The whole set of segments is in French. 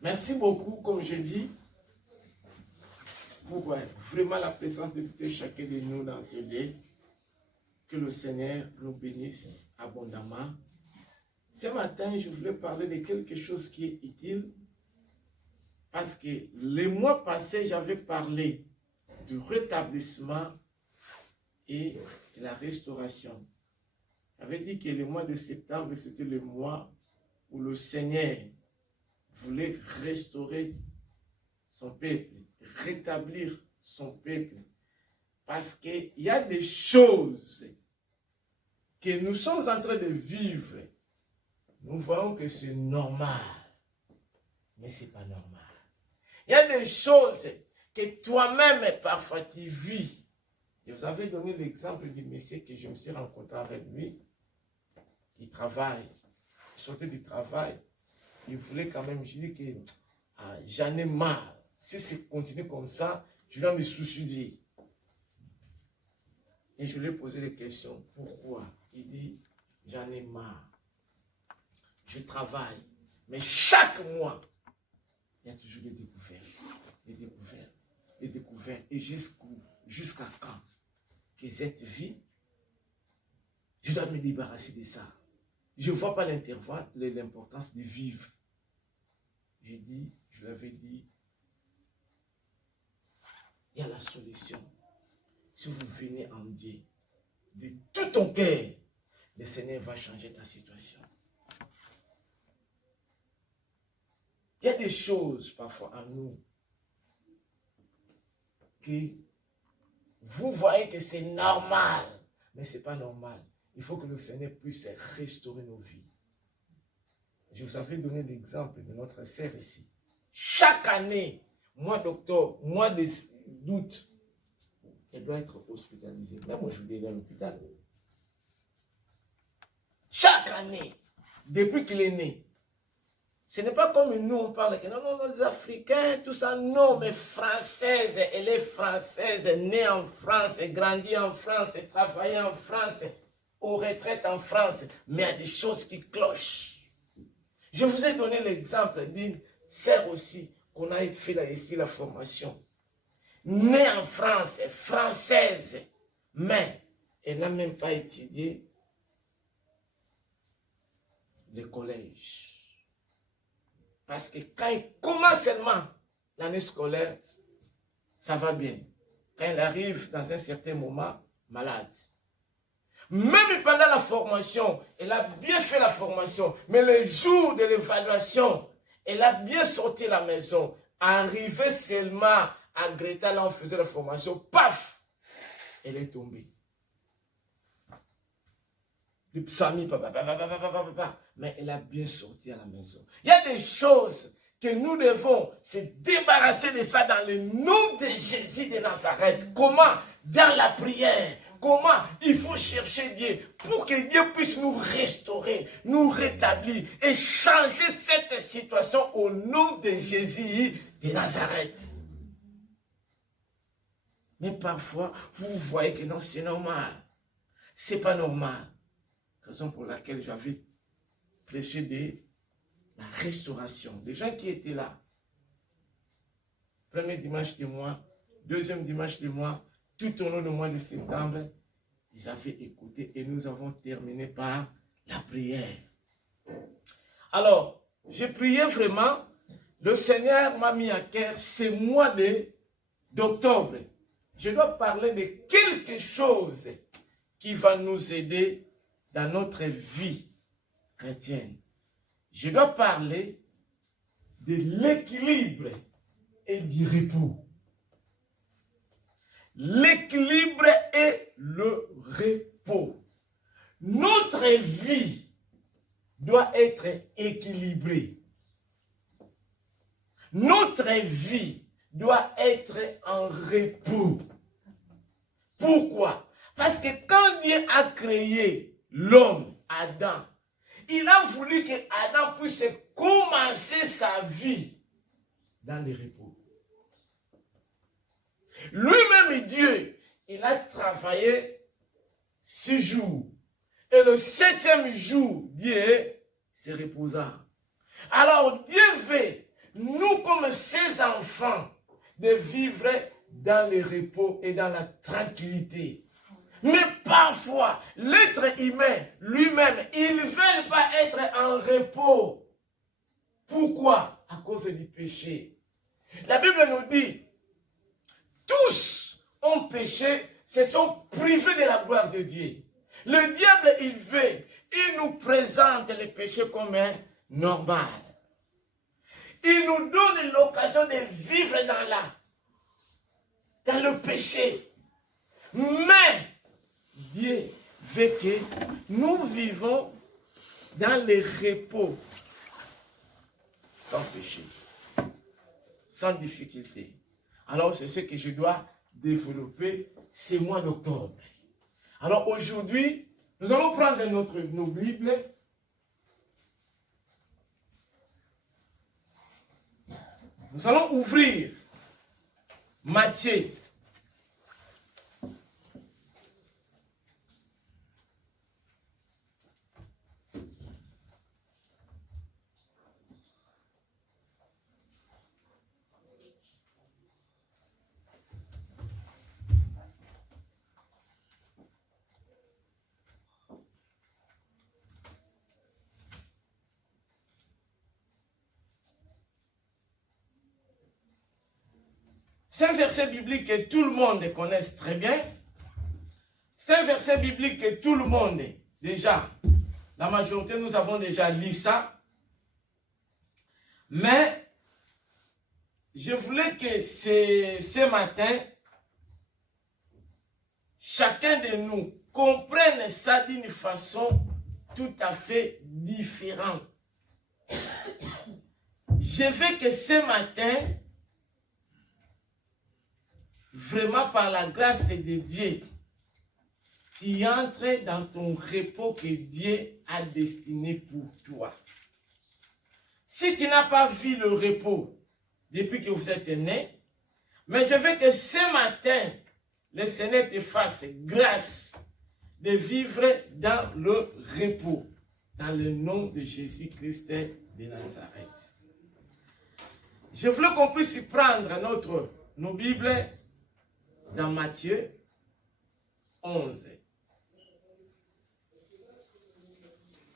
Merci beaucoup, comme je dis, pour vraiment la présence de chacun de nous dans ce lieu. Que le Seigneur nous bénisse abondamment. Ce matin, je voulais parler de quelque chose qui est utile. Parce que les mois passés, j'avais parlé du rétablissement et de la restauration. J'avais dit que le mois de septembre, c'était le mois où le Seigneur voulait restaurer son peuple, rétablir son peuple. Parce qu'il y a des choses que nous sommes en train de vivre. Nous voyons que c'est normal, mais ce n'est pas normal. Il y a des choses que toi-même, parfois, tu vis. Je vous avais donné l'exemple du monsieur que je me suis rencontré avec lui. Il travaille. Il sortait du travail. Il voulait quand même, je dis que j'en ai marre. Si c'est continue comme ça, je dois me suicider. Et je lui ai posé des questions. Pourquoi? Il dit, j'en ai marre. Je travaille. Mais chaque mois, il y a toujours des découvertes. Des découvertes. Des découvertes. Et jusqu'à quand? Que cette vie, je dois me débarrasser de ça. Je ne vois pas l'importance de vivre. Je l'avais dit, il y a la solution. Si vous venez en Dieu, de tout ton cœur, le Seigneur va changer ta situation. Il y a des choses parfois en nous que vous voyez que c'est normal, mais ce n'est pas normal. Il faut que le Seigneur puisse restaurer nos vies. Je vous avais donné l'exemple de notre sœur ici. Chaque année, mois d'octobre, mois d'août, elle doit être hospitalisée. Même aujourd'hui, elle est à l'hôpital. Chaque année, depuis qu'il est né. Ce n'est pas comme nous, on parle que non, les Africains, tout ça. Non, mais française, elle est française, née en France, grandie en France, travaillée en France, aux retraites en France. Mais il y a des choses qui clochent. Je vous ai donné l'exemple d'une sœur aussi, qu'on a fait là, ici la formation. Née en France, française, mais elle n'a même pas étudié le collège. Parce que quand il commence seulement l'année scolaire, ça va bien. Quand il arrive dans un certain moment, malade. Même pendant la formation, elle a bien fait la formation, mais le jour de l'évaluation, elle a bien sorti la maison. Arrivée seulement à Greta, là on faisait la formation, paf, elle est tombée. Le psalmi, mais elle a bien sorti à la maison. Il y a des choses que nous devons se débarrasser de ça dans le nom de Jésus de Nazareth. Comment? Dans la prière. Comment? Il faut chercher Dieu pour que Dieu puisse nous restaurer, nous rétablir et changer cette situation au nom de Jésus de Nazareth. Mais parfois, vous voyez que non, c'est normal. C'est pas normal. Raison pour laquelle j'avais prêché de la restauration. Des gens qui étaient là. Premier dimanche du mois, deuxième dimanche du mois, tout au long du mois de septembre, ils avaient écouté et nous avons terminé par la prière. Alors, j'ai prié vraiment. Le Seigneur m'a mis à cœur ce mois d'octobre. Je dois parler de quelque chose qui va nous aider dans notre vie chrétienne. Je dois parler de l'équilibre et du repos. L'équilibre et le repos. Notre vie doit être équilibrée. Notre vie doit être en repos. Pourquoi? Parce que quand Dieu a créé l'homme, Adam, il a voulu que Adam puisse commencer sa vie dans le repos. Lui-même, Dieu, il a travaillé 6 jours. Et le 7e jour, Dieu se reposa. Alors Dieu veut nous comme ses enfants, de vivre dans le repos et dans la tranquillité. Mais parfois, l'être humain lui-même, il ne veut pas être en repos. Pourquoi? À cause du péché. La Bible nous dit, tous ont péché, se sont privés de la gloire de Dieu. Le diable, il nous présente le péché comme un normal. Il nous donne l'occasion de vivre dans le péché. Mais Dieu veut que nous vivons dans le repos, sans péché, sans difficulté. Alors c'est ce que je dois développer ce mois d'octobre. Alors aujourd'hui, nous allons prendre nos Bibles. Nous allons ouvrir Matthieu. C'est un verset biblique que tout le monde connaît très bien. C'est un verset biblique que tout le monde, déjà, la majorité, nous avons déjà lu ça. Mais, je voulais que ce matin, chacun de nous comprenne ça d'une façon tout à fait différente. Je veux que ce matin, vraiment par la grâce de Dieu, tu entres dans ton repos que Dieu a destiné pour toi. Si tu n'as pas vu le repos depuis que vous êtes né, mais je veux que ce matin, le Seigneur te fasse grâce de vivre dans le repos, dans le nom de Jésus-Christ de Nazareth. Je voulais qu'on puisse prendre nos Bibles dans Matthieu 11,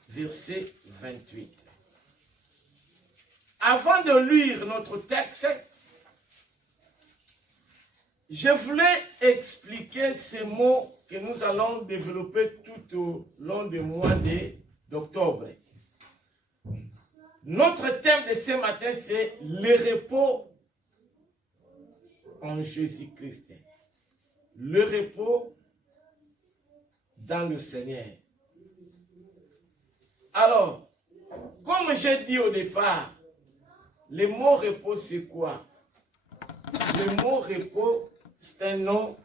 verset 28. Avant de lire notre texte, je voulais expliquer ces mots que nous allons développer tout au long du mois d'octobre. Notre thème de ce matin, c'est le repos en Jésus-Christ. Le repos dans le Seigneur. Alors, comme j'ai dit au départ, le mot repos, c'est quoi? Le mot repos, c'est un nom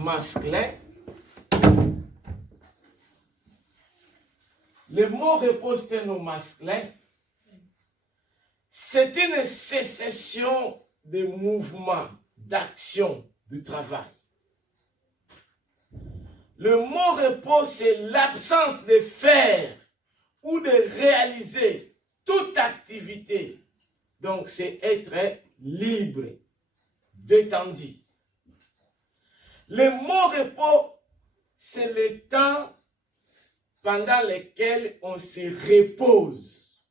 masculin. Le mot repos, c'est un nom masculin. C'est une cessation de mouvement, d'action, de travail. Le mot repos, c'est l'absence de faire ou de réaliser toute activité. Donc, c'est être libre, détendu. Le mot repos, c'est le temps pendant lequel on se repose.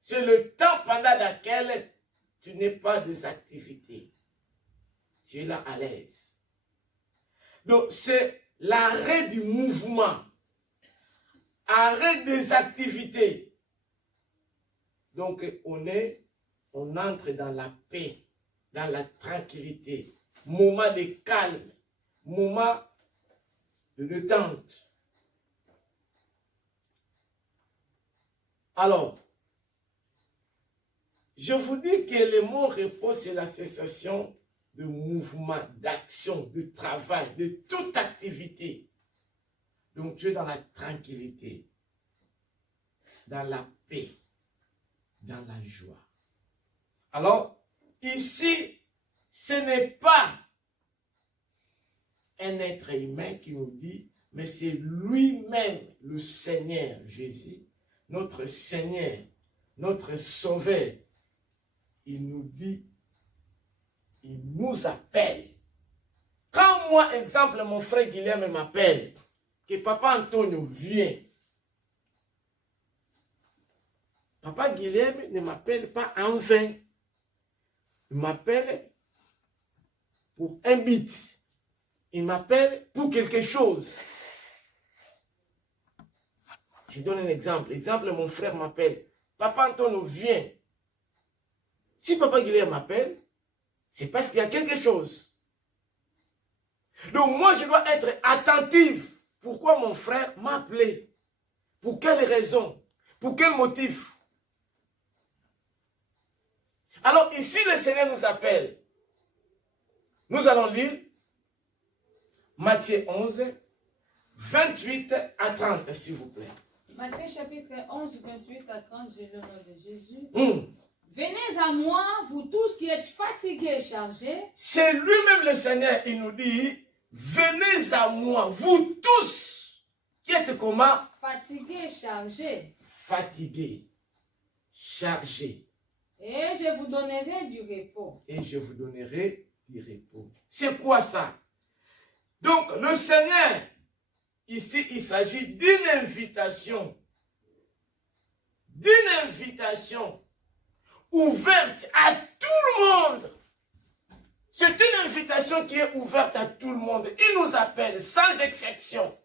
C'est le temps pendant lequel tu n'es pas des activités. Tu es là à l'aise. Donc, c'est l'arrêt du mouvement, arrêt des activités. Donc, on entre dans la paix, dans la tranquillité, moment de calme, moment de détente. Alors, je vous dis que le mot repos, c'est la cessation de mouvement, d'action, de travail, de toute activité. Donc, tu es dans la tranquillité, dans la paix, dans la joie. Alors, ici, ce n'est pas un être humain qui nous dit, mais c'est lui-même, le Seigneur Jésus, notre Seigneur, notre Sauveur, il nous dit, il nous appelle. Quand moi, exemple, mon frère Guilherme m'appelle, que papa Antonio vient, papa Guilherme ne m'appelle pas en vain. Il m'appelle pour un but. Il m'appelle pour quelque chose. Je donne un exemple. Exemple, mon frère m'appelle. Papa Antonio vient. Si papa Guilherme m'appelle, c'est parce qu'il y a quelque chose. Donc moi, je dois être attentif. Pourquoi mon frère m'a appelé? Pour quelle raison? Pour quel motif? Alors ici, le Seigneur nous appelle. Nous allons lire Matthieu 11, 28 à 30, s'il vous plaît. Matthieu chapitre 11, 28 à 30, j'ai le nom de Jésus. Mm. Venez à moi, vous tous qui êtes fatigués et chargés. C'est lui-même le Seigneur, il nous dit, venez à moi, vous tous qui êtes comment? Fatigués et chargés. Fatigués, chargés. Et je vous donnerai du repos. Et je vous donnerai du repos. C'est quoi ça? Donc, le Seigneur, ici, il s'agit d'une invitation. D'une invitation ouverte à tout le monde. C'est une invitation qui est ouverte à tout le monde. Il nous appelle sans exception.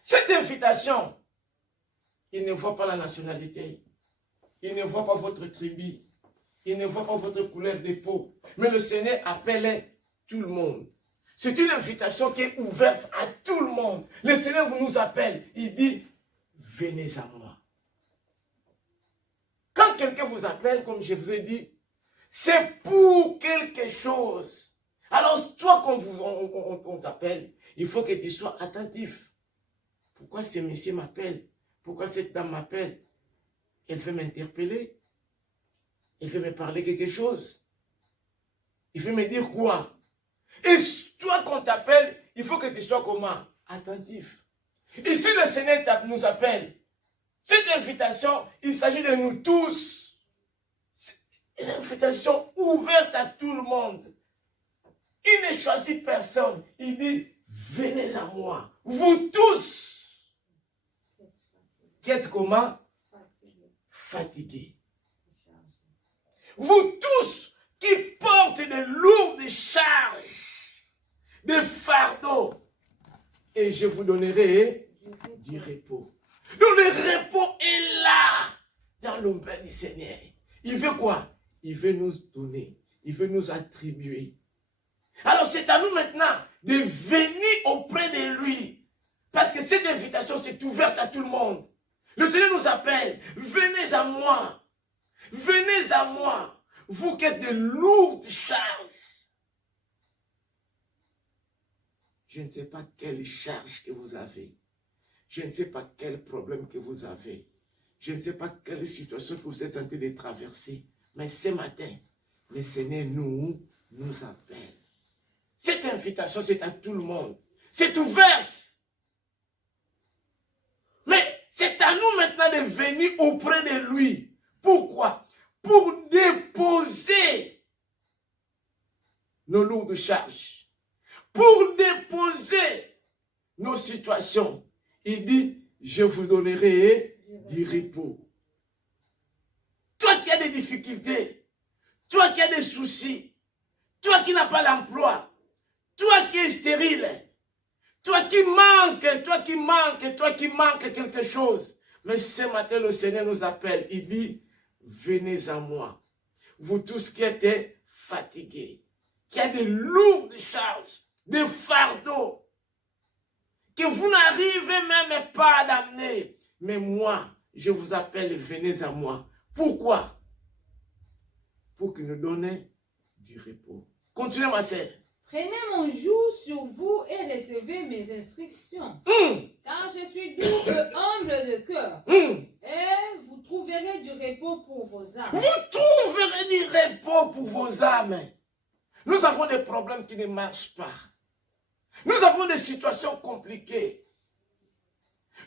Cette invitation, il ne voit pas la nationalité. Il ne voit pas votre tribu. Il ne voit pas votre couleur de peau. Mais le Seigneur appelle tout le monde. C'est une invitation qui est ouverte à tout le monde. Le Seigneur nous appelle. Il dit, venez à moi. Quand quelqu'un vous appelle, comme je vous ai dit, c'est pour quelque chose. Alors, toi, quand on t'appelle, il faut que tu sois attentif. Pourquoi ce monsieur m'appelle? Pourquoi cette dame m'appelle? Elle veut m'interpeller. Elle veut me parler quelque chose. Il veut me dire quoi? Et toi, quand t'appelle, il faut que tu sois comment? Attentif. Et si le Seigneur nous appelle, cette invitation, il s'agit de nous tous. C'est une invitation ouverte à tout le monde. Il ne choisit personne. Il dit, venez à moi. Vous tous qui êtes comment? Fatigués. Vous tous qui portez de lourdes charges, des fardeaux, et je vous donnerai du repos. Donc le repos est là, dans le nom du Seigneur. Il veut quoi? Il veut nous donner, il veut nous attribuer. Alors c'est à nous maintenant de venir auprès de lui, parce que cette invitation c'est ouverte à tout le monde. Le Seigneur nous appelle, venez à moi, venez à moi, vous qui êtes de lourdes charges. Je ne sais pas quelle charge que vous avez. Je ne sais pas quel problème que vous avez. Je ne sais pas quelle situation que vous êtes en train de traverser. Mais ce matin, le Seigneur nous appelle. Cette invitation, c'est à tout le monde. C'est ouverte. Mais c'est à nous maintenant de venir auprès de lui. Pourquoi? Pour déposer nos lourdes charges. Pour déposer nos situations. Il dit, je vous donnerai du repos. Toi qui as des difficultés, toi qui as des soucis, toi qui n'as pas l'emploi, toi qui es stérile, toi qui manque quelque chose. Mais ce matin, le Seigneur nous appelle. Il dit, venez à moi. Vous tous qui êtes fatigués, qui avez de lourdes charges, des fardeaux, que vous n'arrivez même pas à l'amener. Mais moi, je vous appelle, venez à moi. Pourquoi? Pour qu'il nous donne du repos. Continuez, ma sœur. Prenez mon joug sur vous et recevez mes instructions. Car je suis doux et humble de cœur. Et vous trouverez du repos pour vos âmes. Vous trouverez du repos pour vos âmes. Nous avons des problèmes qui ne marchent pas. Nous avons des situations compliquées.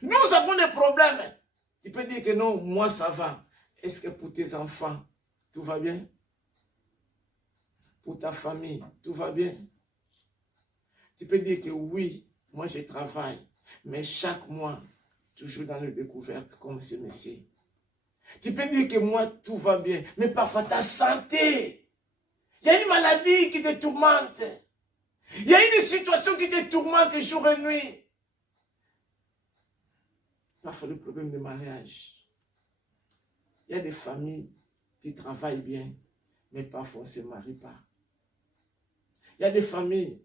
Nous avons des problèmes. Tu peux dire que non, moi ça va. Est-ce que pour tes enfants, tout va bien? Pour ta famille, tout va bien? Tu peux dire que oui, moi je travaille, mais chaque mois, toujours dans la découverte comme ce monsieur. Tu peux dire que moi, tout va bien, mais parfois ta santé, il y a une maladie qui te tourmente. Il y a une situation qui te tourmente jour et nuit. Parfois le problème de mariage. Il y a des familles qui travaillent bien, mais parfois on ne se marie pas. Il y a des familles,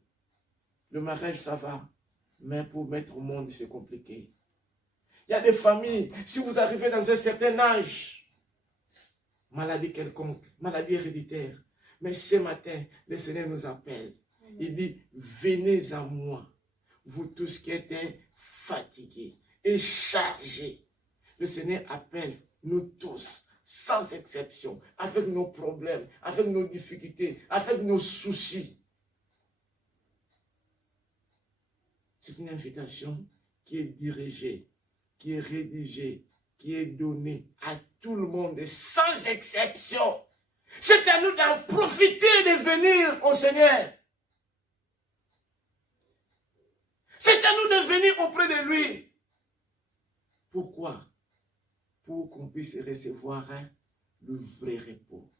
le mariage ça va, mais pour mettre au monde c'est compliqué. Il y a des familles, si vous arrivez dans un certain âge, maladie quelconque, maladie héréditaire, mais ce matin, le Seigneur nous appelle. Il dit, venez à moi, vous tous qui êtes fatigués et chargés. Le Seigneur appelle nous tous, sans exception, avec nos problèmes, avec nos difficultés, avec nos soucis. C'est une invitation qui est dirigée, qui est rédigée, qui est donnée à tout le monde, sans exception. C'est à nous d'en profiter de venir au Seigneur. C'est à nous de venir auprès de lui. Pourquoi? Pour qu'on puisse recevoir le vrai repos.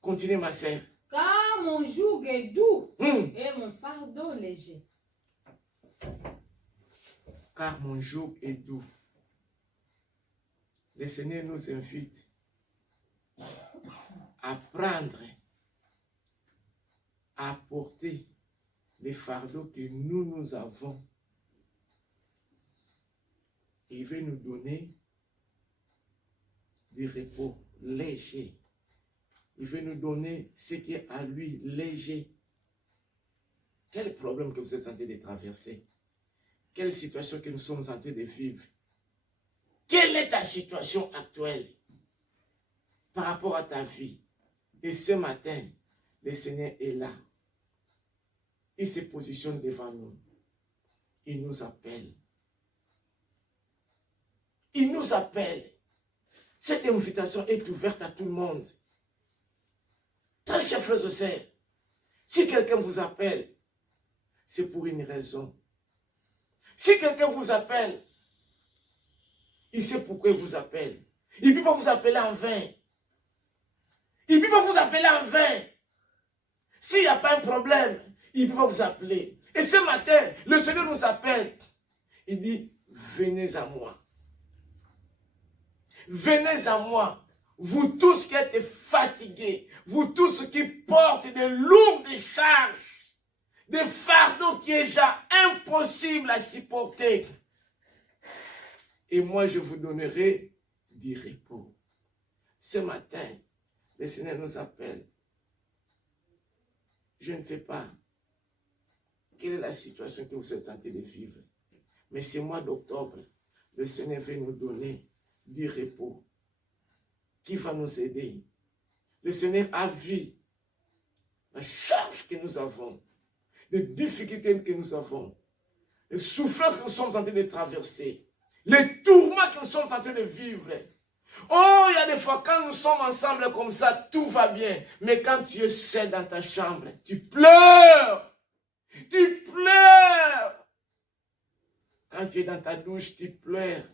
Continuez, ma sœur. Car mon joug est doux et mon fardeau léger. Car mon joug est doux. Le Seigneur nous invite à prendre, à porter les fardeaux que nous avons. Il veut nous donner du repos léger. Il veut nous donner ce qui est à lui léger. Quel problème que vous êtes en train de traverser? Quelle situation que nous sommes en train de vivre? Quelle est ta situation actuelle par rapport à ta vie? Et ce matin, le Seigneur est là. Il se positionne devant nous. Il nous appelle. Il nous appelle. Cette invitation est ouverte à tout le monde. Très chers frères et sœurs, si quelqu'un vous appelle, c'est pour une raison. Si quelqu'un vous appelle, il sait pourquoi il vous appelle. Il ne peut pas vous appeler en vain. Il ne peut pas vous appeler en vain. S'il n'y a pas un problème, il ne peut pas vous appeler. Et ce matin, le Seigneur nous appelle. Il dit, venez à moi. Venez à moi. Vous tous qui êtes fatigués. Vous tous qui portent de lourdes charges. Des fardeaux qui est déjà impossible à supporter. Et moi, je vous donnerai du repos. Ce matin, le Seigneur nous appelle. Je ne sais pas quelle est la situation que vous êtes en train de vivre. Mais ce mois d'octobre, le Seigneur veut nous donner du repos. Qui va nous aider? Le Seigneur a vu la charge que nous avons, les difficultés que nous avons, les souffrances que nous sommes en train de traverser, les tourments que nous sommes en train de vivre. Oh, il y a des fois, quand nous sommes ensemble comme ça, tout va bien. Mais quand tu es seul dans ta chambre, tu pleures. Tu pleures. Quand tu es dans ta douche, tu pleures.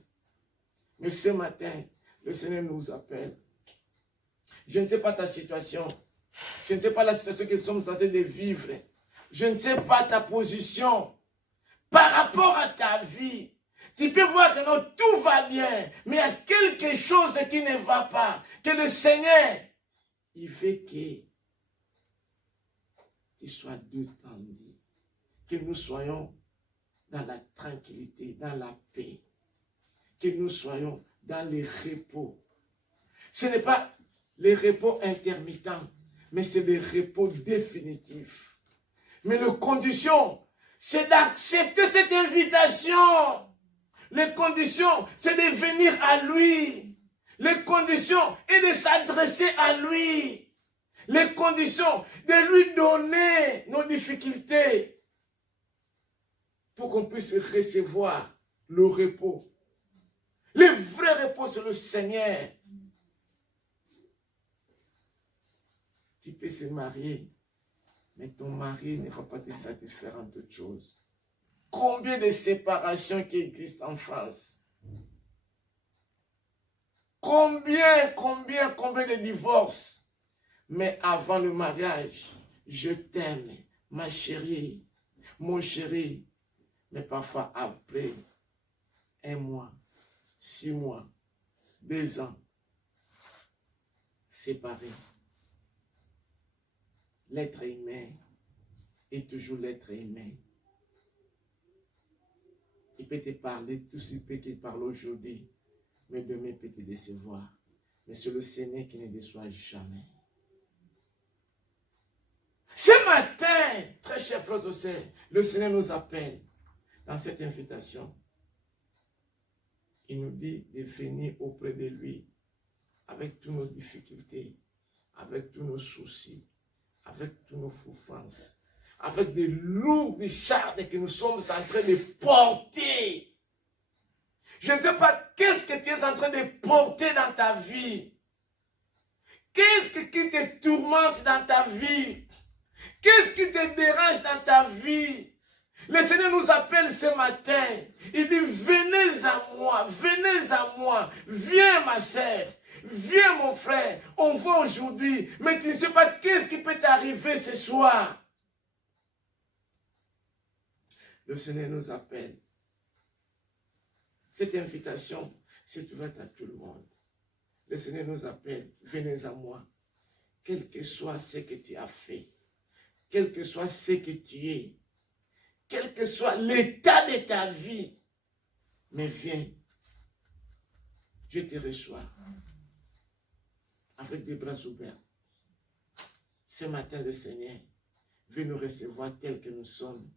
Mais ce matin, le Seigneur nous appelle. Je ne sais pas ta situation. Je ne sais pas la situation que nous sommes en train de vivre. Je ne sais pas ta position. Par rapport à ta vie, tu peux voir que non, tout va bien, mais il y a quelque chose qui ne va pas. Que le Seigneur, il veut que tu sois détendu. Que nous soyons dans la tranquillité, dans la paix. Que nous soyons dans le repos. Ce n'est pas le repos intermittent, mais c'est le repos définitif. Mais la condition, c'est d'accepter cette invitation. Les conditions, c'est de venir à lui. Les conditions, est de s'adresser à lui. Les conditions, de lui donner nos difficultés. Pour qu'on puisse recevoir le repos. Le vrai repos, c'est le Seigneur. Tu peux se marier, mais ton mari ne va pas te satisfaire en toutes choses. Combien de séparations qui existent en France? Combien de divorces? Mais avant le mariage, je t'aime, ma chérie, mon chéri. Mais parfois après 1 mois, 6 mois, 2 ans, séparés. L'être humain est toujours l'être humain. Il peut te parler, tout ce qu'il peut te parler aujourd'hui, mais demain il peut te décevoir. Mais c'est le Seigneur qui ne déçoit jamais. Ce matin, très chers frères et sœurs, le Seigneur nous appelle dans cette invitation. Il nous dit de venir auprès de lui avec toutes nos difficultés, avec tous nos soucis, avec toutes nos souffrances, avec des lourdes charges que nous sommes en train de porter. Je ne sais pas qu'est-ce que tu es en train de porter dans ta vie. Qu'est-ce qui te tourmente dans ta vie? Qu'est-ce qui te dérange dans ta vie? Le Seigneur nous appelle ce matin. Il dit, venez à moi, viens ma sœur, viens mon frère, on va aujourd'hui, mais tu ne sais pas qu'est-ce qui peut t'arriver ce soir. Le Seigneur nous appelle. Cette invitation, c'est ouverte à tout le monde. Le Seigneur nous appelle, venez à moi, quel que soit ce que tu as fait, quel que soit ce que tu es, quel que soit l'état de ta vie, mais viens, je te reçois avec des bras ouverts. Ce matin, le Seigneur veut nous recevoir tels que nous sommes,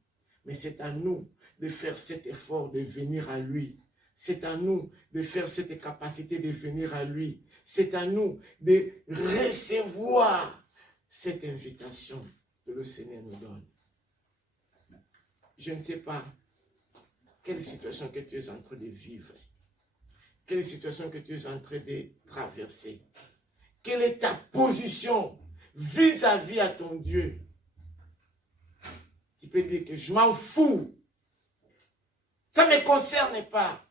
mais c'est à nous de faire cet effort de venir à lui. C'est à nous de faire cette capacité de venir à lui. C'est à nous de recevoir cette invitation que le Seigneur nous donne. Je ne sais pas quelle situation que tu es en train de vivre. Quelle situation que tu es en train de traverser. Quelle est ta position vis-à-vis à ton Dieu? Tu peux dire que je m'en fous. Ça ne me concerne pas.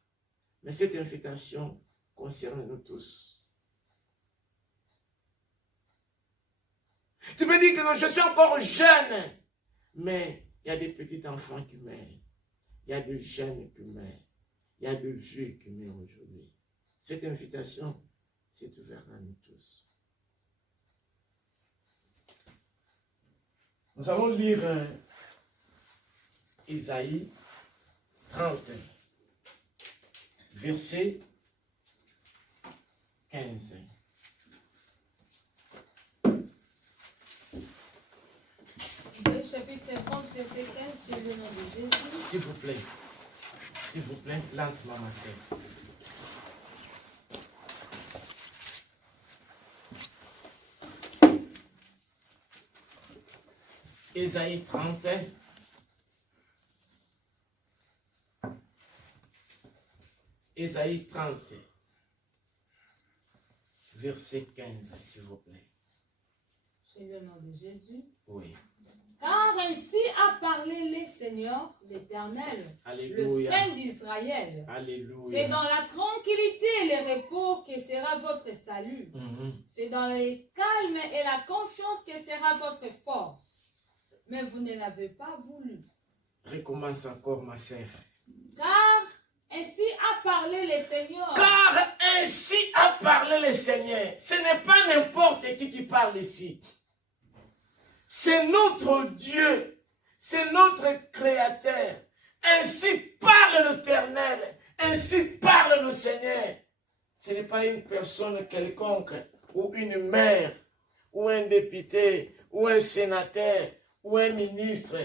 Mais cette invitation concerne nous tous. Tu peux dire que non, je suis encore jeune. Mais il y a des petits enfants qui meurent. Il y a des jeunes qui meurent. Il y a des vieux qui meurent aujourd'hui. Cette invitation, c'est ouverte à nous tous. Nous allons lire Isaïe 30, verset 15. Chapitre 30, verset 15, sur le nom de Jésus. S'il vous plaît, lentement, ma sœur. Isaïe 30. Isaïe 30, verset 15, s'il vous plaît. C'est le nom de Jésus. Oui. Car ainsi a parlé le Seigneur, l'Éternel, Alléluia. le Saint d'Israël. Alléluia. C'est dans la tranquillité et le repos que sera votre salut. C'est dans le calme et la confiance que sera votre force. Mais vous ne l'avez pas voulu. Recommence encore, ma sœur. Car ainsi a parlé le Seigneur. Car ainsi a parlé le Seigneur. Ce n'est pas n'importe qui parle ici. C'est notre Dieu. C'est notre Créateur. Ainsi parle l'Éternel. Ainsi parle le Seigneur. Ce n'est pas une personne quelconque, ou une mère, ou un député, ou un sénateur, ou un ministre.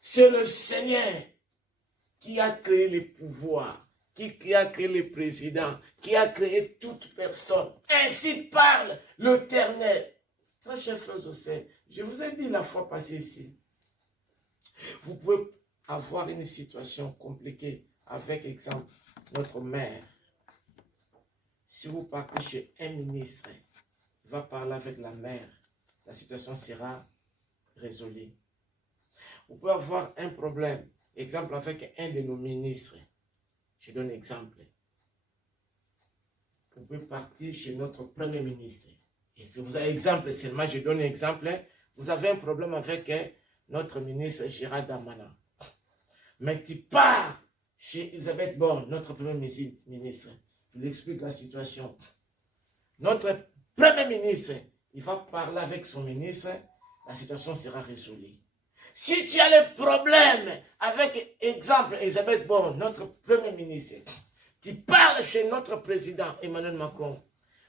C'est le Seigneur qui a créé les pouvoirs, qui a créé les présidents, qui a créé toute personne. Ainsi parle l'Éternel. Très chers frères et sœurs, je vous ai dit la fois passée ici, vous pouvez avoir une situation compliquée avec, exemple, notre mère. Si vous partez chez un ministre, il va parler avec la mère la situation sera résolue. Vous pouvez avoir un problème, exemple avec un de nos ministres. Je donne un exemple. Vous pouvez partir chez notre premier ministre. Et si vous avez un exemple seulement, je donne un exemple. Vous avez un problème avec notre ministre Gérald Darmanin. Mais tu pars chez Elisabeth Borne, notre premier ministre. Tu lui expliques la situation. Notre premier ministre, il va parler avec son ministre, la situation sera résolue. Si tu as le problème avec, exemple, Elisabeth Borne, notre premier ministre, tu parles chez notre président Emmanuel Macron,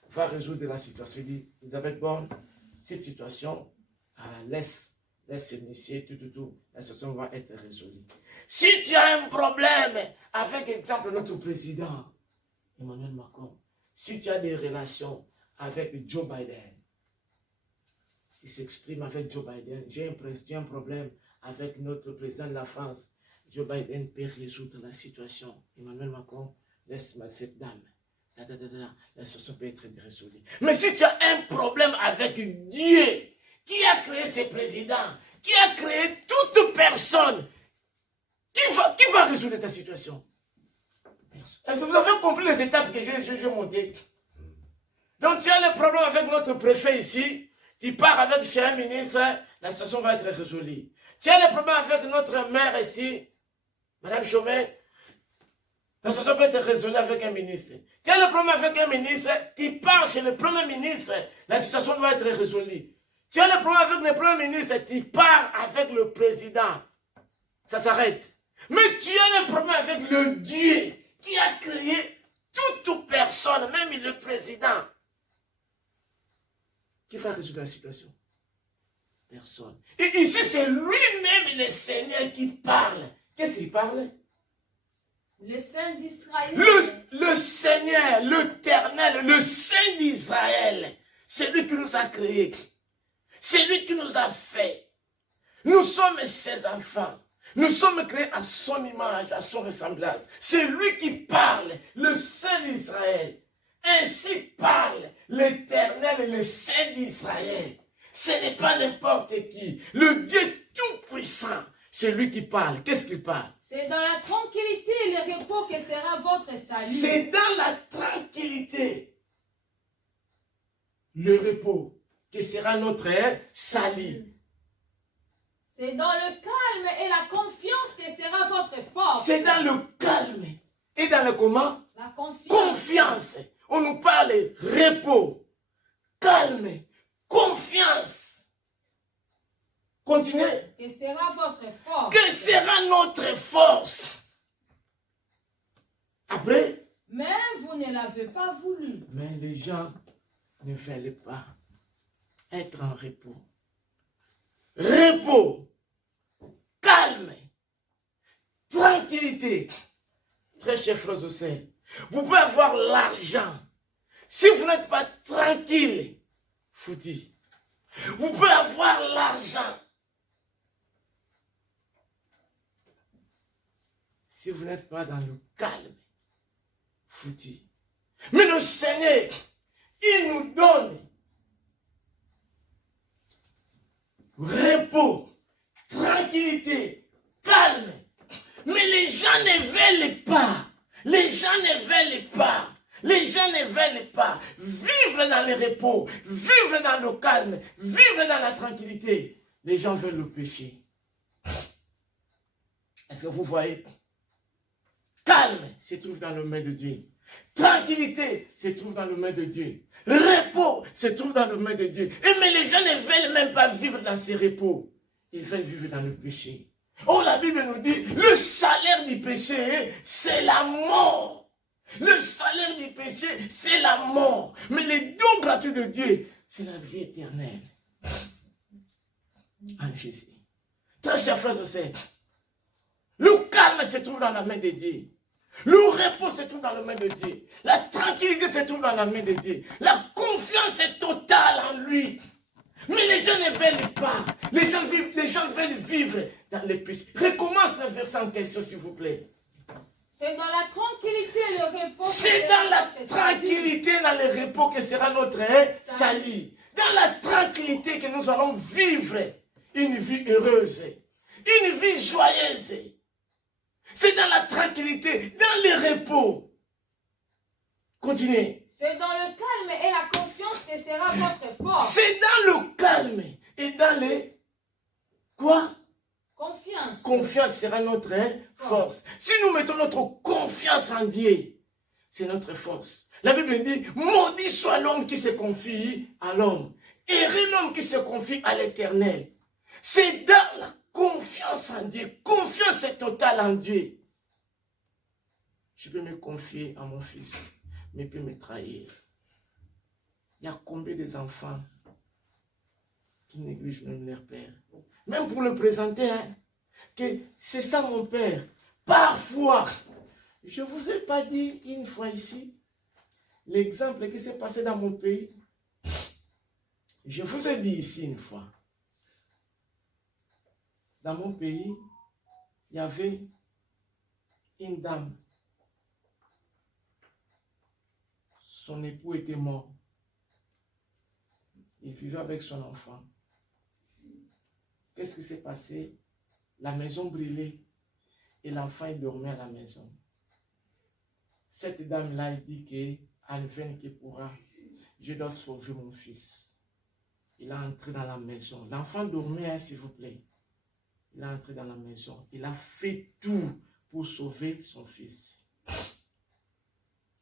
va résoudre la situation. Il dit, Elisabeth Borne, cette situation, laisse s'initier, tout, la situation va être résolue. Si tu as un problème avec, exemple, notre président Emmanuel Macron, si tu as des relations avec Joe Biden, tu s'exprimes avec Joe Biden, j'ai un problème avec notre président de la France, Joe Biden peut résoudre la situation. Emmanuel Macron, laisse cette dame. La situation peut être résolue. Mais si tu as un problème avec Dieu, qui a créé ces présidents, qui a créé toute personne, qui va résoudre ta situation? Est-ce que vous avez compris les étapes que j'ai montées? Donc tu as le problème avec notre préfet ici, tu pars avec chez un ministre, la situation va être résolue. Tu as le problème avec notre maire ici, Madame Chaumet, la situation peut être résolue avec un ministre. Tu as le problème avec un ministre, tu pars chez le premier ministre, la situation va être résolue. Tu as le problème avec le premier ministre, tu pars avec le président. Ça s'arrête. Mais tu as le problème avec le Dieu qui a créé toute personne, même le président. Qui va résoudre la situation? Personne. Et ici, c'est lui-même le Seigneur qui parle. Qu'est-ce qu'il parle? Le Saint d'Israël. Le Seigneur, l'Éternel, le Saint d'Israël. C'est lui qui nous a créés. C'est lui qui nous a fait. Nous sommes ses enfants. Nous sommes créés à son image, à son ressemblance. C'est lui qui parle, le Saint d'Israël. Ainsi parle l'Éternel et le Saint d'Israël. Ce n'est pas n'importe qui. Le Dieu tout-puissant, c'est lui qui parle. Qu'est-ce qu'il parle? C'est dans la tranquillité et le repos que sera votre salut. C'est dans la tranquillité, le repos, que sera notre salut. C'est dans le calme et la confiance que sera votre force. C'est dans le calme et dans le comment? La confiance. Confiance. On nous parle repos, calme, confiance. Continuez. Que sera votre force. Que sera notre force? Après. Mais vous ne l'avez pas voulu. Mais les gens ne veulent pas être en repos. Repos, calme, tranquillité. Très chers frères et sœurs, vous pouvez avoir l'argent. Si vous n'êtes pas tranquille, foutu. Vous pouvez avoir l'argent. Si vous n'êtes pas dans le calme, foutu. Mais le Seigneur, il nous donne repos, tranquillité, calme. Mais les gens ne veulent pas. Les gens ne veulent pas. Les gens ne veulent pas vivre dans le repos, vivre dans le calme, vivre dans la tranquillité. Les gens veulent le péché. Est-ce que vous voyez? Calme se trouve dans le main de Dieu. Tranquillité se trouve dans le main de Dieu. Repos se trouve dans le main de Dieu. Mais les gens ne veulent même pas vivre dans ces repos. Ils veulent vivre dans le péché. Oh, la Bible nous dit, le salaire du péché, c'est la mort. Le salaire du péché, c'est la mort. Mais les dons gratuits de Dieu, c'est la vie éternelle. En Jésus. Très chers frères et sœurs, le calme se trouve dans la main de Dieu. Le repos se trouve dans la main de Dieu. La tranquillité se trouve dans la main de Dieu. La confiance est totale en lui. Mais les gens ne veulent pas. Les gens veulent vivre dans le péché. Recommence le verset en question, s'il vous plaît. C'est dans la tranquillité et le repos. C'est dans la tranquillité, dans le repos que sera notre salut. dans la tranquillité que nous allons vivre une vie heureuse, une vie joyeuse. C'est dans la tranquillité, dans le repos. Continuez. C'est dans le calme et la confiance que sera votre force. C'est dans le calme et dans les... Quoi? Confiance. Confiance sera notre force. Si nous mettons notre confiance en Dieu, c'est notre force. La Bible dit, maudit soit l'homme qui se confie à l'homme. Heureux l'homme qui se confie à l'Éternel. C'est dans la confiance en Dieu. Confiance totale en Dieu. Je peux me confier à mon fils, mais il peut me trahir. Il y a combien d'enfants qui négligent même leur père? Même pour le présenter, hein, que c'est ça mon père. Parfois, je ne vous ai pas dit une fois ici, l'exemple qui s'est passé dans mon pays. Je vous ai dit ici une fois. Dans mon pays, il y avait une dame. Son époux était mort. Il vivait avec son enfant. Qu'est-ce qui s'est passé? La maison brûlait et l'enfant il dormait à la maison. Cette dame-là, elle dit qu'elle qui pourra, je dois sauver mon fils. Il a entré dans la maison. L'enfant dormait, hein, s'il vous plaît. Il a entré dans la maison. Il a fait tout pour sauver son fils.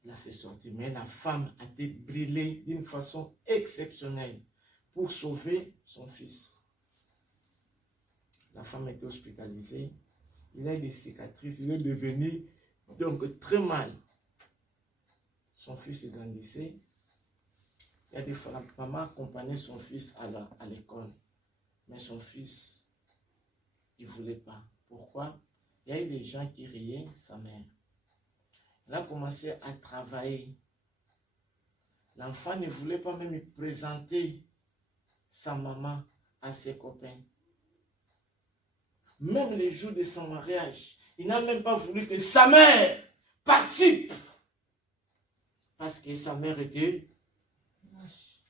Il a fait sortir. Mais la femme a été brûlée d'une façon exceptionnelle pour sauver son fils. La femme a été hospitalisée. Il a eu des cicatrices. Il est devenu donc très mal. Son fils grandissait. Il y a des fois, la maman accompagnait son fils à l'école. Mais son fils, il ne voulait pas. Pourquoi? Il y a eu des gens qui riaient sa mère. Elle a commencé à travailler. L'enfant ne voulait pas même présenter sa maman à ses copains. Même les jours de son mariage, il n'a même pas voulu que sa mère participe. Parce que sa mère était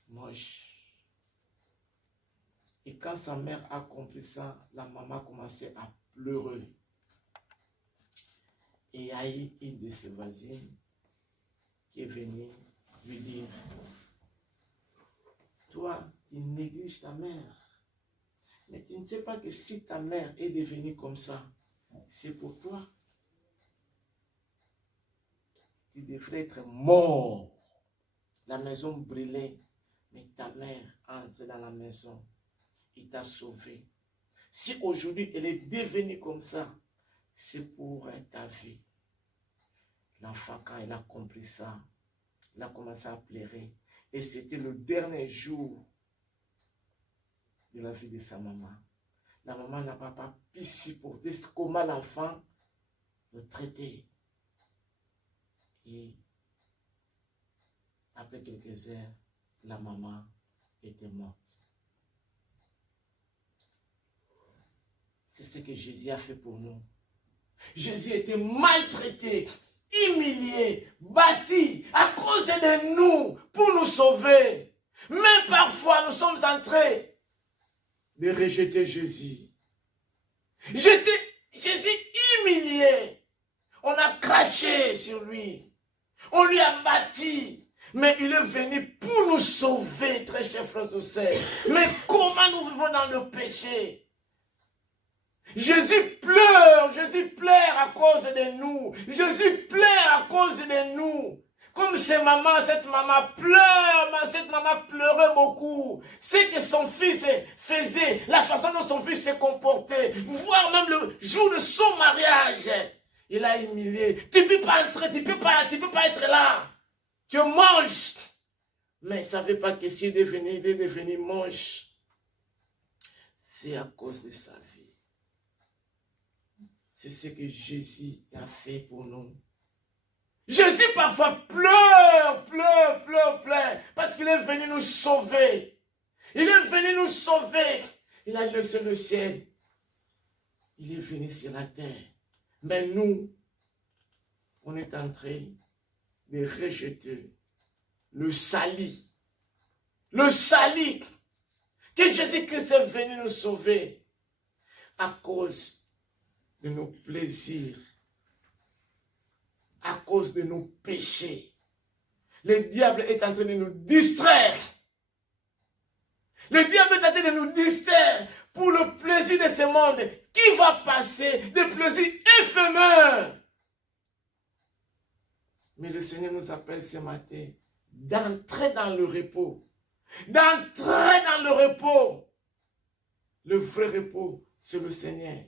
moche. Et quand sa mère a compris ça, la maman commençait à pleurer. Et il y a eu une de ses voisines qui est venue lui dire, toi, tu négliges ta mère. Mais tu ne sais pas que si ta mère est devenue comme ça, c'est pour toi. Tu devrais être mort. La maison brûlait, mais ta mère est entrée dans la maison. Il t'a sauvé. Si aujourd'hui elle est devenue comme ça, c'est pour ta vie. L'enfant, quand il a compris ça, il a commencé à pleurer. Et c'était le dernier jour de la vie de sa maman. La maman n'a pas pu supporter comment l'enfant le traitait. Et après quelques heures, la maman était morte. C'est ce que Jésus a fait pour nous. Jésus était maltraité, humilié, battu à cause de nous, pour nous sauver. Mais parfois, nous sommes en train de rejeter Jésus. Jésus humilié. On a craché sur lui. On lui a battu. Mais il est venu pour nous sauver, très chers frères et sœurs. Mais comment nous vivons dans le péché? Jésus pleure à cause de nous. Jésus pleure à cause de nous. Comme cette maman pleure, mais cette maman pleurait beaucoup. C'est que son fils faisait, la façon dont son fils se comportait, voire même le jour de son mariage. Il a humilié. Tu ne peux pas entrer, tu ne peux pas être là. Tu manges. Mais il ne savait pas que s'il est devenu moche, c'est à cause de sa vie. C'est ce que Jésus a fait pour nous. Jésus parfois pleure, parce qu'il est venu nous sauver. Il est venu nous sauver. Il a laissé le ciel. Il est venu sur la terre. Mais nous, on est en train de rejeter le salut le salut, que Jésus-Christ est venu nous sauver à cause de nos plaisirs, à cause de nos péchés. Le diable est en train de nous distraire. Le diable est en train de nous distraire pour le plaisir de ce monde qui va passer, des plaisirs éphémères. Mais le Seigneur nous appelle ce matin d'entrer dans le repos. D'entrer dans le repos. Le vrai repos, c'est le Seigneur.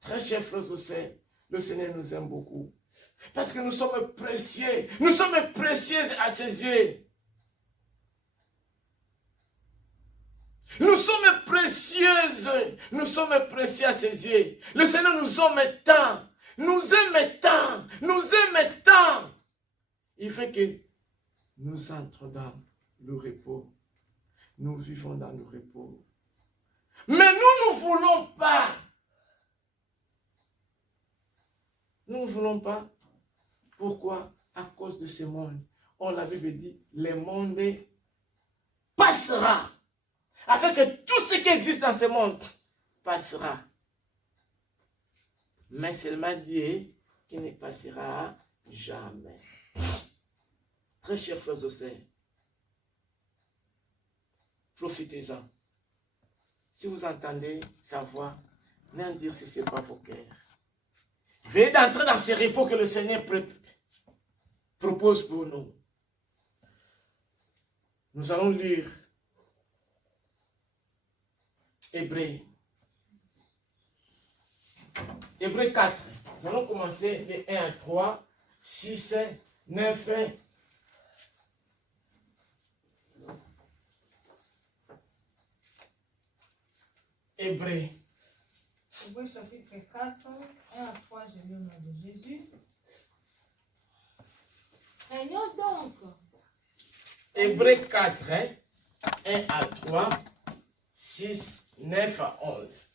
Très chers frères et sœurs, le Seigneur nous aime beaucoup. Parce que nous sommes précieux. Nous sommes précieux à ses yeux. Nous sommes précieuses. Nous sommes précieux à ses yeux. Le Seigneur nous aime tant. Nous aime tant. Nous aime tant. Il fait que nous entrons dans le repos. Nous vivons dans le repos. Mais nous ne voulons pas. Nous ne voulons pas. Pourquoi? À cause de ce monde. On la Bible dit, le monde passera. Afin que tout ce qui existe dans ce monde passera. Mais seulement Dieu qui ne passera jamais. Très chers frères et sœurs, profitez-en. Si vous entendez sa voix, n'en dire si ce n'est pas vos cœurs. Veuillez d'entrer dans ce repos que le Seigneur propose pour nous. Nous allons lire Hébreux 4. Nous allons commencer de 1 à 3, 6, 9. Hébreux. Hébreux chapitre 4, 1 à 3, je lis au nom de Jésus. Régnons donc. Hébreux 4, 1 à 3, 6, 9 à 11.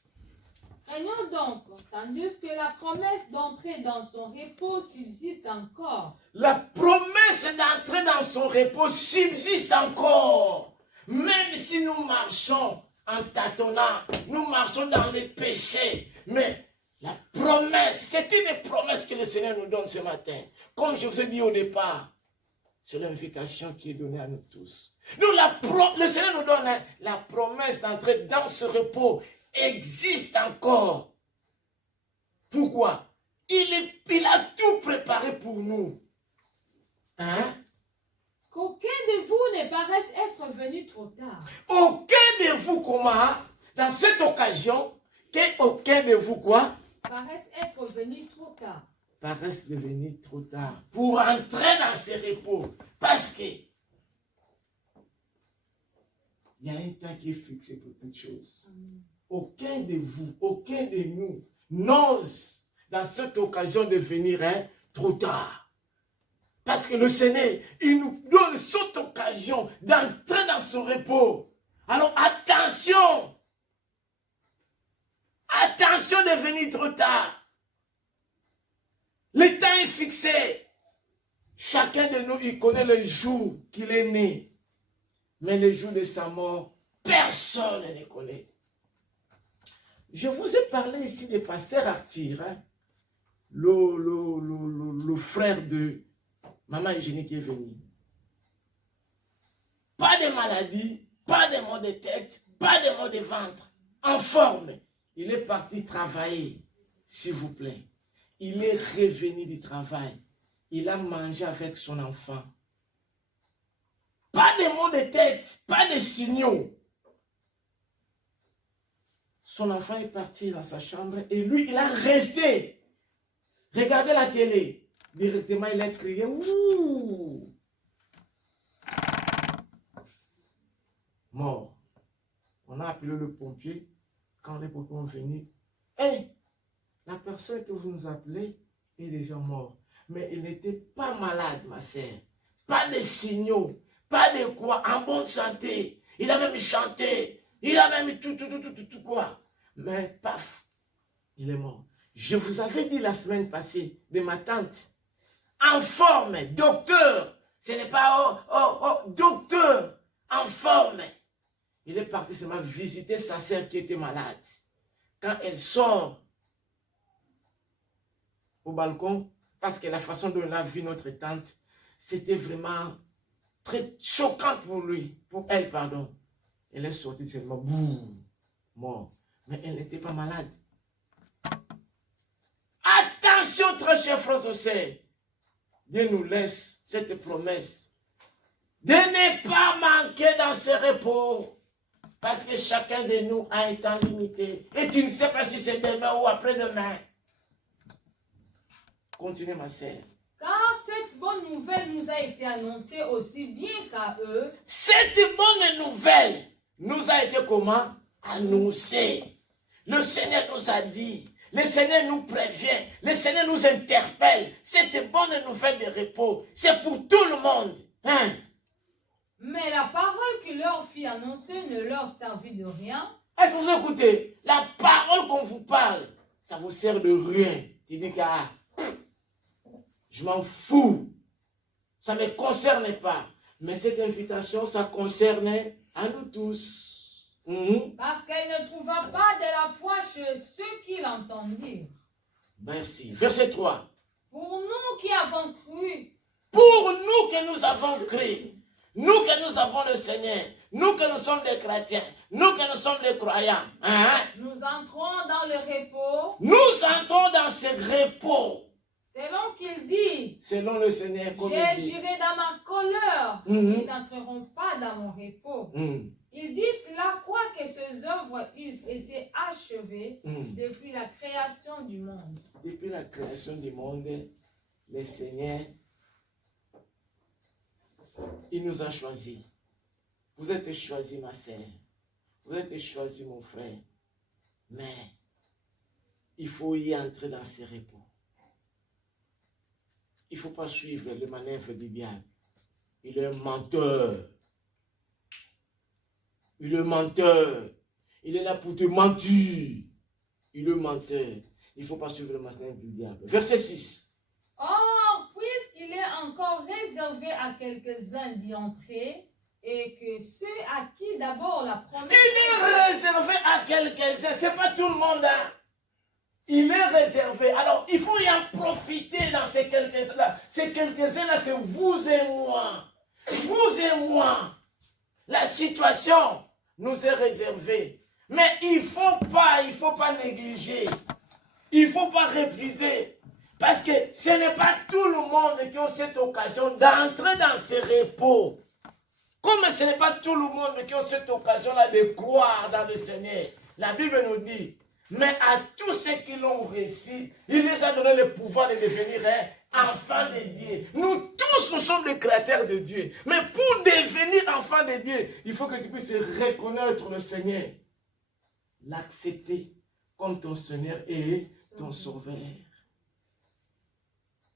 Régnons donc, tandis que la promesse d'entrer dans son repos subsiste encore. La promesse d'entrer dans son repos subsiste encore. Même si nous marchons en tâtonnant, nous marchons dans les péchés. Mais la promesse, c'est une promesse que le Seigneur nous donne ce matin. Comme je vous ai dit au départ, c'est l'invitation qui est donnée à nous tous. Nous, le Seigneur nous donne la promesse d'entrer dans ce repos. Existe encore. Pourquoi? Il a tout préparé pour nous. Hein? Qu'aucun de vous ne paraisse être venu trop tard. Aucun de vous, comment? Dans cette occasion, qu'aucun de vous, quoi? Paraisse être venu trop tard. Paraisse devenir trop tard. Pour entrer dans ce repos. Parce que il y a un temps qui est fixé pour toutes choses. Amen. Aucun de vous, aucun de nous n'ose dans cette occasion de venir trop tard. Parce que le Seigneur, il nous donne cette occasion d'entrer dans ce repos. Alors attention! Attention de venir trop tard. Le temps est fixé. Chacun de nous, il connaît le jour qu'il est né. Mais le jour de sa mort, personne ne connaît. Je vous ai parlé ici de pasteur Arthur, hein? le frère de Maman Eugénie qui est venu. Pas de maladie, pas de maux de tête, pas de maux de ventre. En forme. Il est parti travailler, s'il vous plaît. Il est revenu du travail. Il a mangé avec son enfant. Pas de maux de tête, pas de signaux. Son enfant est parti dans sa chambre et lui, il a resté. Regardez la télé. Directement, il a crié. Ouh! Mort. On a appelé le pompier. Quand les pompiers sont venus, la personne que vous nous appelez est déjà morte. Mais il n'était pas malade, ma sœur. Pas de signaux. Pas de quoi. En bonne santé. Il a même chanté. Il a même tout quoi. Mais paf, il est mort. Je vous avais dit la semaine passée de ma tante. En forme, docteur. Ce n'est pas docteur. en forme. Il est parti seulement visiter sa sœur qui était malade. Quand elle sort au balcon, parce que la façon dont elle a vu notre tante, c'était vraiment très choquant pour lui, pour elle, pardon. Elle est sortie seulement, boum, mort. Mais elle n'était pas malade. Attention, très chers frères et sœurs. Dieu nous laisse cette promesse de ne pas manquer dans ce repos. Parce que chacun de nous a un temps limité. Et tu ne sais pas si c'est demain ou après-demain. Continue, ma sœur. Car cette bonne nouvelle nous a été annoncée aussi bien qu'à eux. Cette bonne nouvelle nous a été comment? Annoncée. Le Seigneur nous a dit. Le Seigneur nous prévient. Le Seigneur nous interpelle. Cette bonne nouvelle de repos, c'est pour tout le monde. Hein? Mais la parole qui leur fit annoncer ne leur servit de rien. Est-ce que vous écoutez? La parole qu'on vous parle, ça vous sert de rien. Tu dis que je m'en fous. Ça ne me concerne pas. Mais cette invitation, ça concerne à nous tous. Parce qu'elle ne trouva pas de la foi chez ceux qui l'entendirent. Merci. Verset 3. Pour nous qui avons cru. Pour nous que nous avons cru. Nous que nous avons le Seigneur. Nous que nous sommes des chrétiens. Nous que nous sommes des croyants. Nous entrons dans le repos. Nous entrons dans ce repos. Selon qu'il dit. Selon le Seigneur. J'irai dans ma colère. Ils n'entreront pas dans mon repos. Il dit cela quoique ces œuvres eussent été achevées depuis la création du monde. Depuis la création du monde, le Seigneur, il nous a choisis. Vous êtes choisis, ma sœur. Vous êtes choisis, mon frère. Mais il faut y entrer dans ce repos. Il ne faut pas suivre le manœuvre du diable. Il est un menteur. Il est menteur. Il est là pour te mentir. Il est menteur. Il ne faut pas suivre le manœuvre du diable. Verset 6. Or, puisqu'il est encore réservé à quelques-uns d'y entrer, et que ceux à qui d'abord la promesse... Il est réservé à quelques-uns. Ce n'est pas tout le monde. Hein? Il est réservé. Alors, il faut y en profiter dans ces quelques-uns-là. Ces quelques-uns-là, c'est vous et moi. Vous et moi. La situation nous est réservée. Mais il ne faut pas négliger. Il ne faut pas réviser. Parce que ce n'est pas tout le monde qui a cette occasion d'entrer dans ce repos. Comme ce n'est pas tout le monde qui a cette occasion-là de croire dans le Seigneur. La Bible nous dit, mais à tous ceux qui l'ont réussi, il les a donné le pouvoir de devenir enfants de Dieu. Nous tous, nous sommes des créateurs de Dieu. Mais pour devenir enfants de Dieu, il faut que tu puisses reconnaître le Seigneur. L'accepter comme ton Seigneur et ton Sauveur.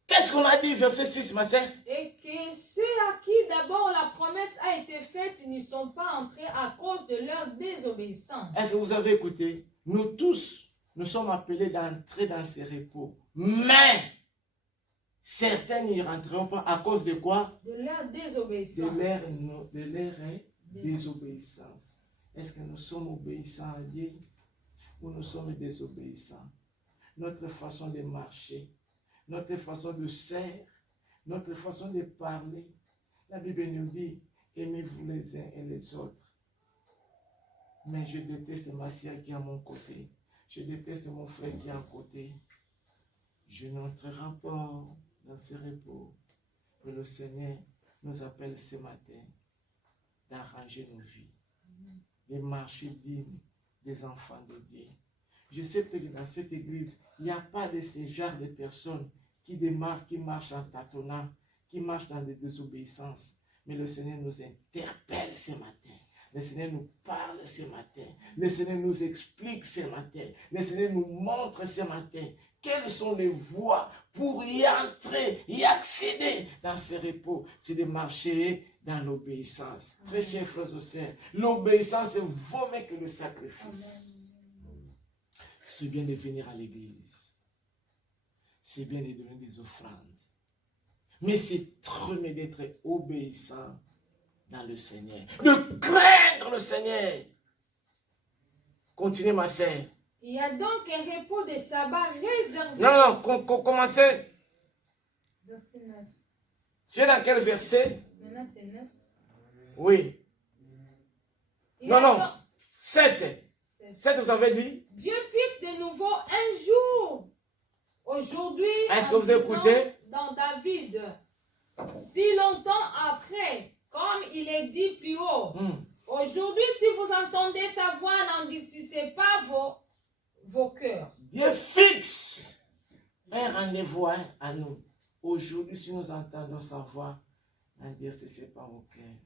Qu'est-ce qu'on a dit, verset 6, ma sœur? Et que ceux à qui d'abord la promesse a été faite n'y sont pas entrés à cause de leur désobéissance. Est-ce que vous avez écouté? Nous tous, nous sommes appelés d'entrer dans ces repos. Mais, certains n'y rentreront pas à cause de quoi? De leur désobéissance. De leur désobéissance. Est-ce que nous sommes obéissants à Dieu ou nous sommes désobéissants? Notre façon de marcher, notre façon de faire, notre façon de parler. La Bible nous dit, aimez-vous les uns et les autres. Mais je déteste ma sœur qui est à mon côté. Je déteste mon frère qui est à côté. Je n'entrerai pas dans ce repos. Que le Seigneur nous appelle ce matin d'arranger nos vies, de marcher dignes des enfants de Dieu. Je sais que dans cette église, il n'y a pas de ce genre de personnes qui démarrent, qui marchent en tâtonnant, qui marchent dans des désobéissances. Mais le Seigneur nous interpelle ce matin. Le Seigneur nous parle ce matin. Le Seigneur nous explique ce matin. Le Seigneur nous montre ce matin quelles sont les voies pour y entrer, y accéder dans ce repos. C'est de marcher dans l'obéissance. Très chers frères et sœurs, l'obéissance vaut mieux que le sacrifice. C'est bien de venir à l'église. C'est bien de donner des offrandes. Mais c'est trop mieux d'être obéissant dans le Seigneur. De craindre le Seigneur. Continuez, ma sœur. Il y a donc un repos de sabbat réservé. Non, commencez. Verset 9. Tu es dans quel verset? Maintenant, c'est 9. Oui. Non. 7. 7, vous avez dit? Dieu fixe de nouveau un jour. Aujourd'hui, est-ce que vous écoutez? Dans David, si longtemps après, comme il est dit plus haut, aujourd'hui, si vous entendez sa voix, n'endurcissez pas vos cœurs. Dieu fixe un rendez-vous à nous. Aujourd'hui, si nous entendons sa voix, n'endurcissez pas vos cœurs.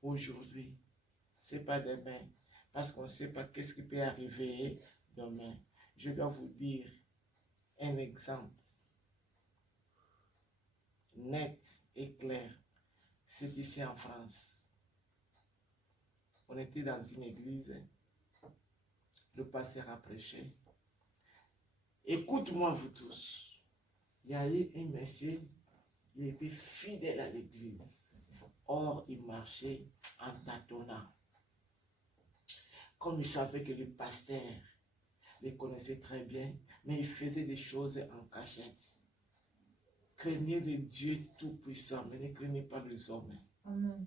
Aujourd'hui, ce n'est pas demain. Parce qu'on ne sait pas qu'est-ce qui peut arriver demain. Je dois vous dire un exemple net et clair. C'est ici en France. On était dans une église. Le pasteur a prêché. Écoute-moi, vous tous. Il y a eu un monsieur, il était fidèle à l'église. Or, il marchait en tâtonnant. Comme il savait que le pasteur les connaissait très bien, mais il faisait des choses en cachette. Craignez le Dieu Tout-Puissant, mais ne craignez pas les hommes. Amen.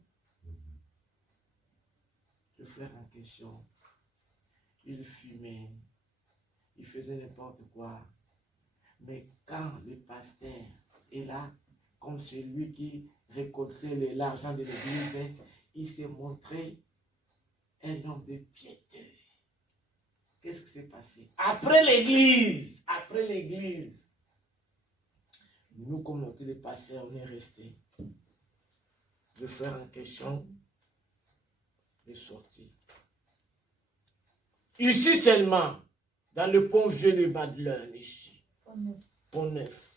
Le frère en question, il fumait, il faisait n'importe quoi. Mais quand le pasteur est là, comme celui qui récoltait l'argent de l'église, il s'est montré un homme de piété. Qu'est-ce qui s'est passé? Après l'église, nous, comme on était les pasteurs, on est restés. Le frère en question est sorti. Ici seulement, dans le pont Vieux de Madeleine, ici. Pont Neuf.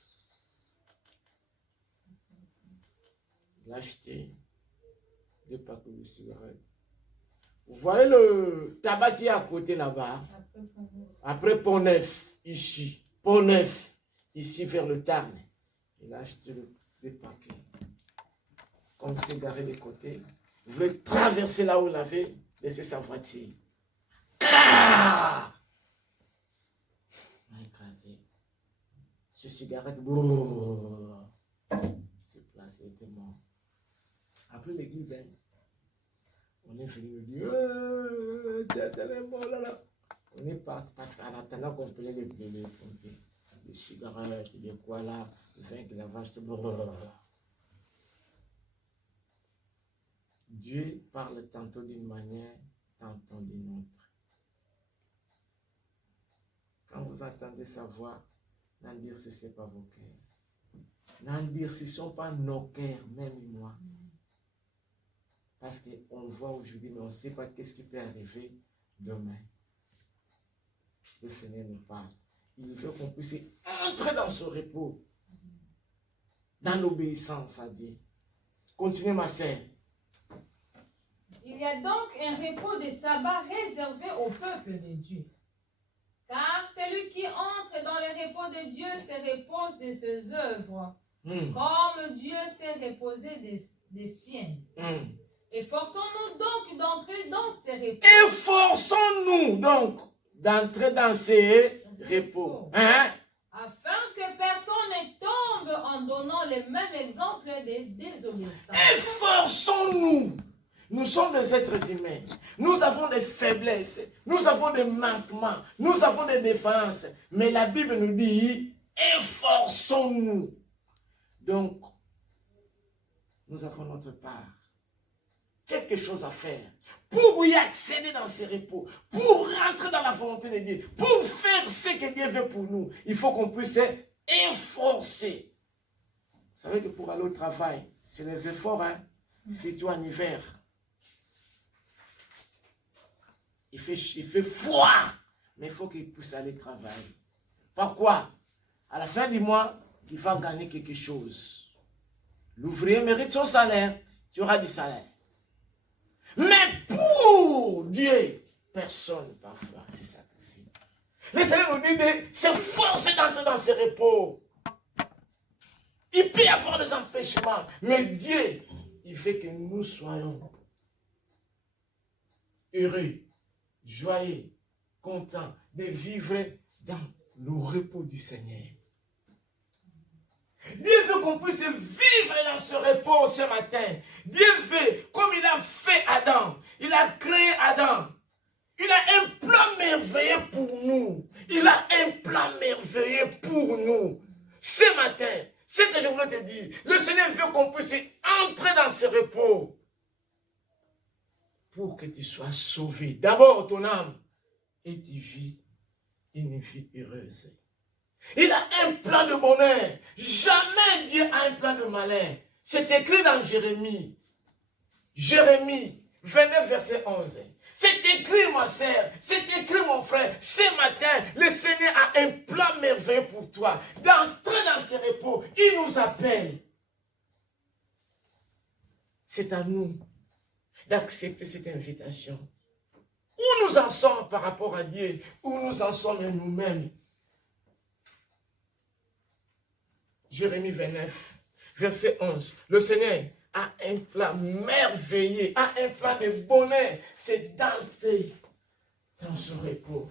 Il a acheté 2 paquets de cigarettes. Vous voyez le tabac qui est à côté là-bas? Après Pont Neuf, ici. Pont Neuf, ici vers le Tarn. Il a acheté des paquets. Comme il s'est garé de côté, il voulait traverser là où il avait laissé sa voiture. Ah! Il a écrasé. Ce cigarette, se place, il était mort. Après l'église, on est venu me dire, t'es mort là. On est parti parce qu'en attendant qu'on prenait les pompiers, les cigarettes, les quoi là, le vin qu'il avait acheté. Dieu parle tantôt d'une manière, tantôt d'une autre. Quand vous entendez sa voix, n'endurcissez pas vos cœurs. N'endurcissons pas nos cœurs, même moi. Parce qu'on voit aujourd'hui, mais on ne sait pas qu'est-ce qui peut arriver demain. Le Seigneur nous parle. Il veut qu'on puisse entrer dans ce repos, dans l'obéissance à Dieu. Continuez, ma sœur. Il y a donc un repos de sabbat réservé au peuple de Dieu. Car celui qui entre dans le repos de Dieu se repose de ses œuvres, comme Dieu s'est reposé des siennes. Efforçons-nous donc d'entrer dans ces repos. Efforçons-nous donc d'entrer dans ces repos. Afin que personne ne tombe en donnant le même exemple de désobéissance. Efforçons-nous. Nous sommes des êtres humains. Nous avons des faiblesses. Nous avons des manquements. Nous avons des défenses. Mais la Bible nous dit, efforçons-nous. Donc, nous avons notre part. Quelque chose à faire. Pour y accéder dans ces repos. Pour rentrer dans la volonté de Dieu. Pour faire ce que Dieu veut pour nous. Il faut qu'on puisse efforcer. Vous savez que pour aller au travail, c'est les efforts, surtout en hiver. Il fait froid, mais il faut qu'il puisse aller travailler. Pourquoi? À la fin du mois, il va gagner quelque chose. L'ouvrier mérite son salaire, tu auras du salaire. Mais pour Dieu, personne parfois se sacrifie. Le Seigneur nous dit de s'efforcer d'entrer dans ce repos. Il peut y avoir des empêchements, mais Dieu, il fait que nous soyons heureux, joyeux, contents de vivre dans le repos du Seigneur. Dieu veut qu'on puisse vivre dans ce repos ce matin. Dieu veut, comme il a fait Adam, il a créé Adam. Il a un plan merveilleux pour nous. Il a un plan merveilleux pour nous. Ce matin, ce que je voulais te dire, le Seigneur veut qu'on puisse entrer dans ce repos pour que tu sois sauvé. D'abord ton âme et tu vis une vie heureuse. Il a un plan de bonheur. Jamais Dieu a un plan de malheur. C'est écrit dans Jérémie. Jérémie 29, verset 11. C'est écrit, ma sœur, c'est écrit, mon frère. Ce matin, le Seigneur a un plan merveilleux pour toi. D'entrer dans ce repos, il nous appelle. C'est à nous d'accepter cette invitation. Où nous en sommes par rapport à Dieu, où nous en sommes nous-mêmes. Jérémie 29, verset 11. Le Seigneur a un plan merveilleux, a un plan de bonheur. C'est danser dans ce repos.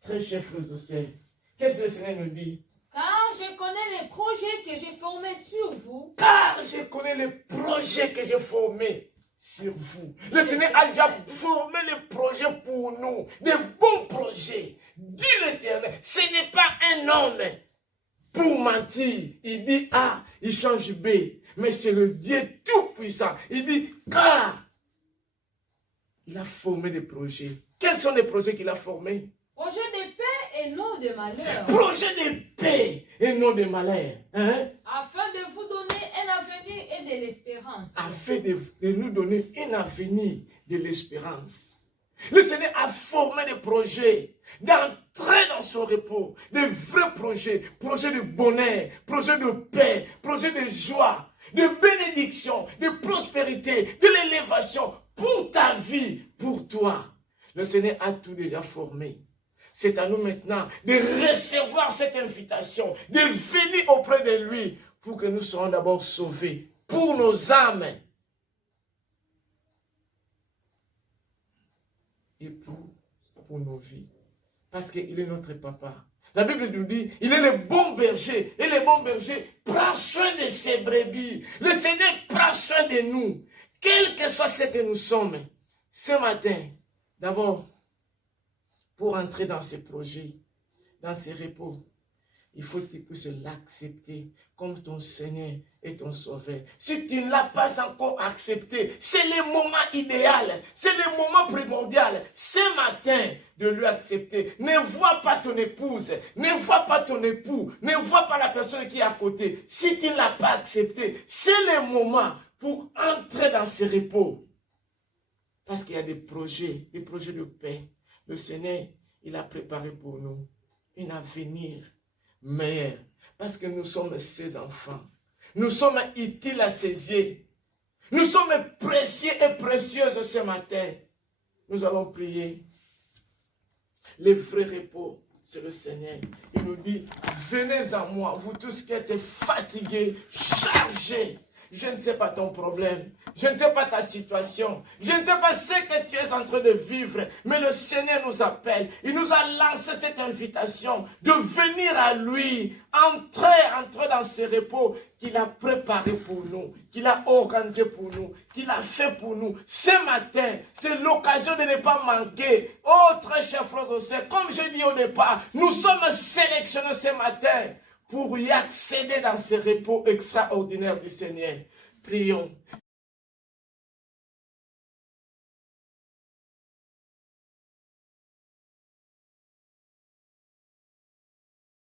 Très chers frères et sœurs, qu'est-ce que le Seigneur nous dit? Car je connais les projets que j'ai formés sur vous. Car je connais les projets que j'ai formés sur vous. Le Seigneur a déjà formé les projets pour nous. Des bons projets. Dit l'Éternel. Ce n'est pas un homme pour mentir. Il dit A, il change B. Mais c'est le Dieu tout-puissant. Il dit car il a formé des projets. Quels sont les projets qu'il a formés? Projet de paix et non de malheur. Projet de paix et non de malheur. Hein? Afin de vous donner un avenir et de l'espérance. Afin de nous donner un avenir de l'espérance. Le Seigneur a formé des projets d'entrer dans son repos. Des vrais projets. Projets de bonheur, projets de paix, projets de joie, de bénédiction, de prospérité, de l'élévation pour ta vie, pour toi. Le Seigneur a tout déjà formé. C'est à nous maintenant de recevoir cette invitation, de venir auprès de lui pour que nous soyons d'abord sauvés pour nos âmes et pour nos vies. Parce qu'il est notre papa. La Bible nous dit, il est le bon berger. Et le bon berger prend soin de ses brebis. Le Seigneur prend soin de nous. Quel que soit ce que nous sommes. Ce matin, d'abord, pour entrer dans ces projets, dans ces repos, il faut que tu puisses l'accepter comme ton Seigneur et ton Sauveur. Si tu ne l'as pas encore accepté, c'est le moment idéal, c'est le moment primordial, ce matin, de lui accepter. Ne vois pas ton épouse, ne vois pas ton époux, ne vois pas la personne qui est à côté. Si tu ne l'as pas accepté, c'est le moment pour entrer dans ces repos. Parce qu'il y a des projets de paix. Le Seigneur, il a préparé pour nous un avenir meilleur. Parce que nous sommes ses enfants. Nous sommes utiles à ses yeux. Nous sommes précieux et précieuses ce matin. Nous allons prier. Le vrai repos, c'est le Seigneur. Il nous dit, venez à moi, vous tous qui êtes fatigués, chargés. Je ne sais pas ton problème. Je ne sais pas ta situation. Je ne sais pas ce que tu es en train de vivre. Mais le Seigneur nous appelle. Il nous a lancé cette invitation de venir à lui. Entrer dans ce repos qu'il a préparé pour nous. Qu'il a organisé pour nous. Qu'il a fait pour nous. Ce matin, c'est l'occasion de ne pas manquer. Oh, très cher frère et sœur, comme je dis au départ, nous sommes sélectionnés ce matin pour y accéder dans ce repos extraordinaire du Seigneur. Prions.